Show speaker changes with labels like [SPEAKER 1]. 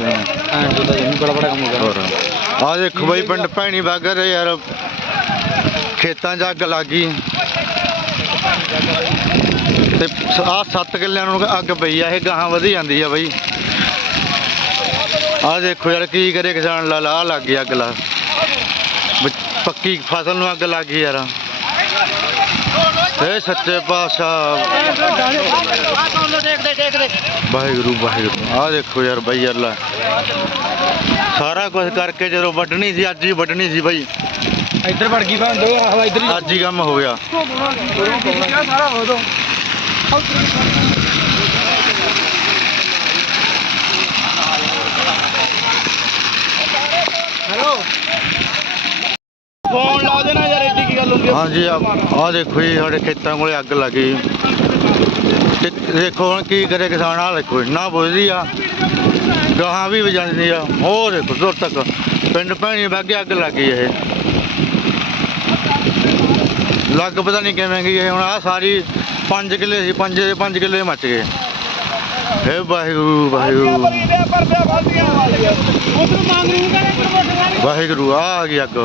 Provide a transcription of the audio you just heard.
[SPEAKER 1] ਬੜਾ ਬੜਾ ਕੰਮ ਹੋ। ਗਿਆ
[SPEAKER 2] ਹੋਰ ਆ ਦੇਖੋ ਬਈ, ਪਿੰਡ ਭੈਣੀ ਬਾਗਰ ਯਾਰ। ਖੇਤਾਂ 'ਚ ਅੱਗ ਲੱਗ ਗਈ। ਤੇ ਆ 7 ਕਿੱਲਿਆਂ ਨੂੰ ਅੱਗ ਪਈ ਆ, ਇਹ ਗਾਹਾਂ ਵਧੀ ਜਾਂਦੀ ਆ ਬਈ। ਆ ਦੇਖੋ ਯਾਰ, ਕੀ ਕਰੇ ਕਿਸਾਨ, ਲਾ ਲਾ ਲੱਗ ਗਈ ਅੱਗ ਲਾ। ਪੱਕੀ ਫਸਲ ਨੂੰ ਅੱਗ ਲੱਗ ਗਈ ਯਾਰ। ਇਹ ਸੱਚੇ ਪਾਤਸ਼ਾਹ। ਵਾਹਿਗੁਰੂ ਵਾਹਿਗੁਰੂ। ਆ ਦੇਖੋ ਯਾਰ ਬਈ ਯਾਰ ਲੈ। ਸਾਰਾ ਕੁਝ ਕਰਕੇ ਜਦੋਂ ਵੱਢਣੀ ਸੀ ਅੱਜ ਹੀ ਵੱਢਣੀ ਸੀ ਬਈ।
[SPEAKER 1] ਇੱਧਰ ਵੜ ਗਈ ਬੰਦੋ ਆਹ ਇੱਧਰ ਹੀ।
[SPEAKER 2] ਅੱਜ ਹੀ ਕੰਮ ਹੋ ਗਿਆ।
[SPEAKER 1] ਸਾਰਾ ਹੋ ਦੋ ਹੈਲੋ। ਫੋਨ ਲਾ ਦੇਣਾ ਯਾਰ ਐਡੀ ਕੀ ਗੱਲ ਹੁੰਦੀ ਆ?
[SPEAKER 2] ਹਾਂਜੀ ਆ ਆਹ ਦੇਖੋ ਜੀ ਸਾਡੇ ਖੇਤਾਂ ਕੋਲੇ ਅੱਗ ਲੱਗੀ ਦੇਖੋ ਹੁਣ ਕੀ ਕਰੇ ਕਿਸਾਨ ਆ ਦੇਖੋ ਨਾ ਬੁਝਦੀ ਆ। ਗਾਹਾਂ ਵੀ ਵਜਾਂਦੀ ਆ। ਹੋਰ ਦੇਖੋ ਦੂਰ ਤੱਕ ਪਿੰਡ ਭੈਣੀ ਬਾਗੇ ਅੱਗ ਲੱਗੀ ਇਹ। ਲੱਗ ਪਤਾ ਨਹੀਂ ਕਿਵੇਂ ਗਈ ਇਹ ਹੁਣ ਆ ਸਾਰੀ 5 ਕਿੱਲੇ ਸੀ 5 ਦੇ 5 ਕਿੱਲੇ ਮੱਚ ਗਏ। ਹੇ ਵਾਹਿਗੁਰੂ ਵਾਹਿਗੁਰੂ। ਵਾਹਿਗੁਰੂ ਆ ਗਈ ਅੱਗ।